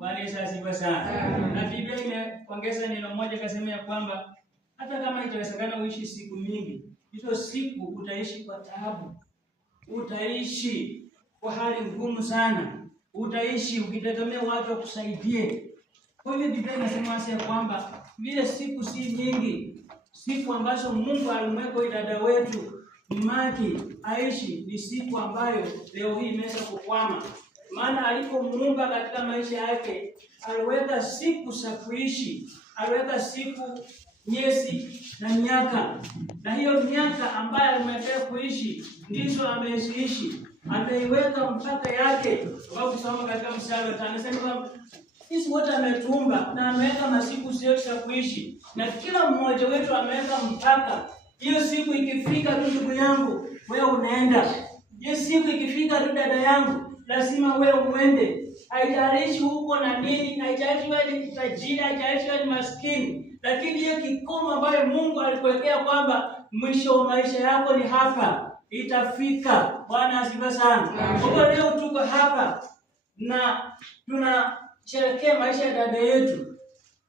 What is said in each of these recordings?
Bwana Yesu asifiwe sana. Na Biblia imeongeza neno moja kasema ya kwamba hata kama itawezekana uishi siku mingi, hizo siku utaishi kwa taabu. Utaishi kwa hali ngumu sana. Utaishi ukitegemea watu wakusaidie. Kwa hivyo Biblia inasema ya kwamba vile siku si nyingi, siku ambazo Mungu alimweka dada wetu Maki aishi ni siku ambayo leo hii imeweza kukwama. Maana alipomuumba katika maisha yake, aliweka siku za kuishi, aliweka siku, miezi na miaka. Na hiyo miaka ambayo alimwekea kuishi ndizo ameishi. Ameiweka mpaka yake. Kwa kusoma katika mstari wa 5 anasema sisi wote ametuumba na ameweka masiku yetu za kuishi. Na kila mmoja wetu ameweka mpaka. Hiyo siku ikifika tu ndugu yangu, wewe unaenda. Hiyo siku ikifika tu dada yangu, lazima wewe uende. Haijalishi huko na nini, haijalishi wewe ni tajiri, haijalishi wewe ni maskini. Lakini hiyo kikomo ambayo Mungu alikuwekea kwamba mwisho wa maisha yako ni hapa, itafika. Bwana asifiwe sana. Kwa leo tuko hapa na tunasherehekea maisha ya dada yetu.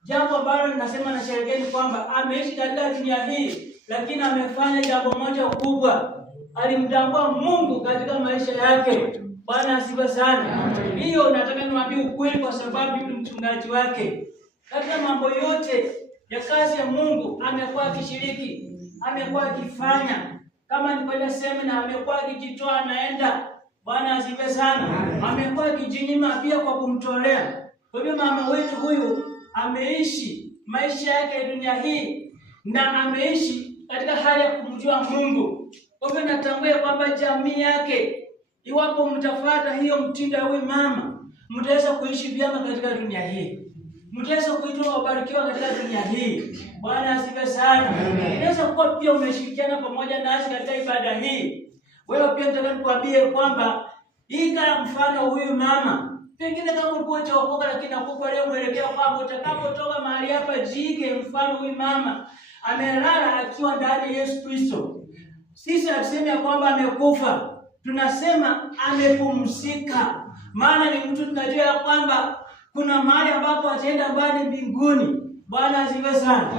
Jambo ambalo ninasema nasherehekea ni kwamba ameishi katika dunia hii, lakini amefanya jambo moja kubwa. Alimtambua Mungu katika maisha yake. Bwana asifiwe sana. Hiyo nataka niwaambie ukweli kwa sababu ni mchungaji wake. Katika mambo yote ya kazi ya Mungu amekuwa akishiriki, amekuwa akifanya. Kama ni kwenda semina amekuwa akijitoa anaenda. Bwana asifiwe sana. Amekuwa akijinyima pia kwa kumtolea. Kwa hivyo mama wetu huyu ameishi maisha yake ya dunia hii na ameishi katika hali ya kumjua Mungu. Kwa hivyo natambua kwamba jamii yake, iwapo mtafuata hiyo mtindo ya huyu mama, mtaweza kuishi vyema katika dunia hii. Mtaweza kuitwa wabarikiwa katika dunia hii. Bwana asifiwe sana. Inaweza kuwa pia umeshirikiana pamoja nasi katika ibada hii. Wewe pia nataka nikwambie kwamba iga mfano huyu mama. Pengine kama ulikuwa hujaokoka lakini nakupa leo mwelekeo kwamba utakapotoka mahali hapa jige mfano huyu mama. Amelala akiwa ndani ya Yesu Kristo. Sisi hatusemi kwamba amekufa. Tunasema amepumzika. Maana ni mtu tunajua kwamba kuna mahali ambapo ataenda mbali mbinguni. Bwana asifiwe sana.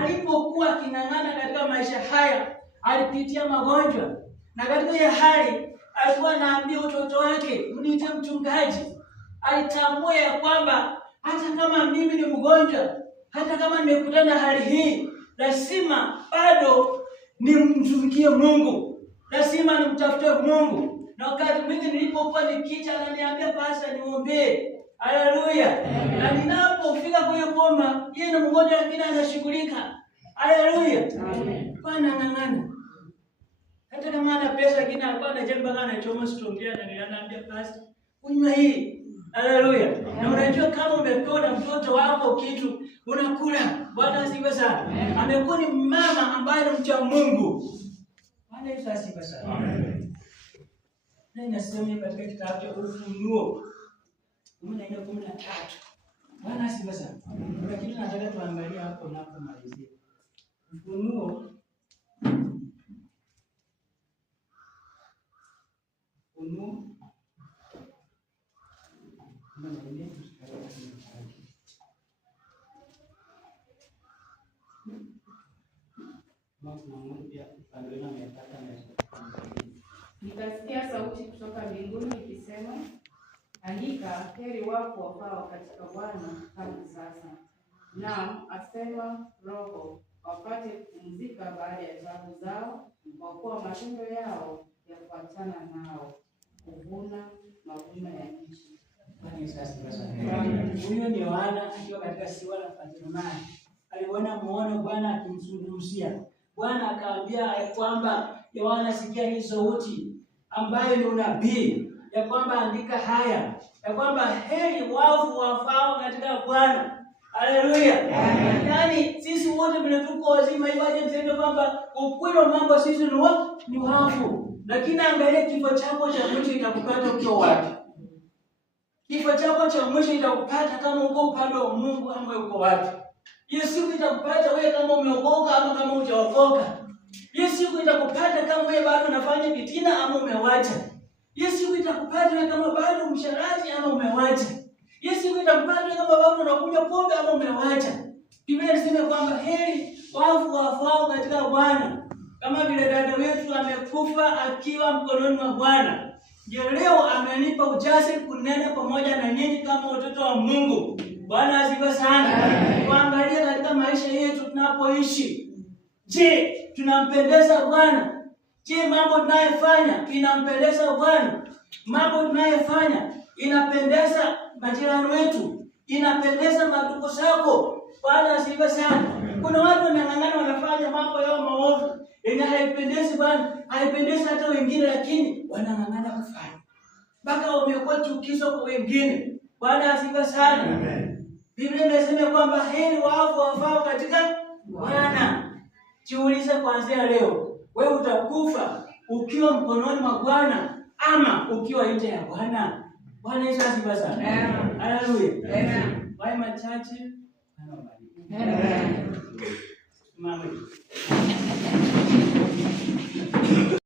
Alipokuwa aking'ang'ana katika maisha haya, alipitia magonjwa. Na katika hiyo hali alikuwa anaambia watoto wake, mniite mchungaji. Alitambua ya kwamba hata kama mimi ni mgonjwa, hata kama nimekutana na hali hii, lazima bado nimtumikie Mungu. Lazima nimtafute Mungu. Na wakati mwingi nilipokuwa nikija ananiambia pastor niombe. Haleluya. Na ninapofika kwenye boma, yeye ni mgonjwa lakini anashughulika. Haleluya. Amen. Bwana ng'ang'ana. Hata kama ana pesa lakini alikuwa anajemba kana choma stongea na ananiambia pastor, kunywa hii. Haleluya. Na unajua kama umepewa na mtoto wako kitu, unakula. Bwana asifiwe sana. Amekuwa ni mama ambaye ni mcha Mungu. Bwana Yesu asifiwe sana. Amen. Na inasema katika kitabu cha Ufunuo 14:13. Bwana asifiwe sana. Kuna kitu nataka tuangalie hapo na kumalizia. Ufunuo nikasikia sauti kutoka mbinguni ikisema, hakika heri wafu wafao katika Bwana tangu sasa. Naam, asema Roho, wapate kupumzika baada ya taabu zao, kwa kuwa matendo yao yafuatana nao, kuvuna mavuno ya nchi. Huyo ni Yohana akiwa katika ziwa la Patmos. Aliona muono Bwana akimzungumzia. Bwana akaambia kwamba Yohana, sikia hii sauti ambayo ni unabii, ya kwamba andika haya, ya kwamba heri wafu wafao katika Bwana. Haleluya. Yaani sisi wote vile tuko wazima iwaje mseme kwamba ukweli wa mambo sisi ni wafu. Lakini angalia kifo chako cha mwisho itakupata ukiwa wapi? Kifo chako cha mwisho itakupata kama uko upande wa Mungu ama uko wapi? Hiyo siku itakupata wewe kama umeokoka ama kama hujaokoka. Hiyo siku itakupata kama wewe bado unafanya fitina ama umewacha. Hiyo siku itakupata wewe kama bado msharati ama umewacha. Hiyo siku itakupata kwamba watu wanakunywa pombe ama umewacha. Biblia inasema kwamba heri wafu wafao katika Bwana. Kama vile dada wetu amekufa akiwa mkononi mwa Bwana, ndio leo amenipa ujasiri kunena pamoja na nyinyi kama watoto wa Mungu. Bwana asifiwe sana. Tuangalie katika maisha yetu tunapoishi. Je, tunampendeza Bwana? Je, mambo tunayofanya inampendeza Bwana? Mambo tunayofanya inapendeza majirani wetu? Inapendeza madugu zako? Bwana asifiwe sana. Kuna watu wanang'ang'ana wanafanya mambo yao maovu yenye haipendezi Bwana, haipendezi hata wengine, lakini wanang'ang'ana kufanya mpaka wamekuwa chukizo kwa wengine. Bwana asifiwe sana. Amen. Biblia inasema kwamba heri wafu wafao katika Bwana. Jiulize kuanzia leo, wewe utakufa ukiwa mkononi mwa Bwana ama ukiwa nje ya Bwana? Bwana Yesu asifiwe sana. Haleluya. Amen. Wai machache. Amen. Mama.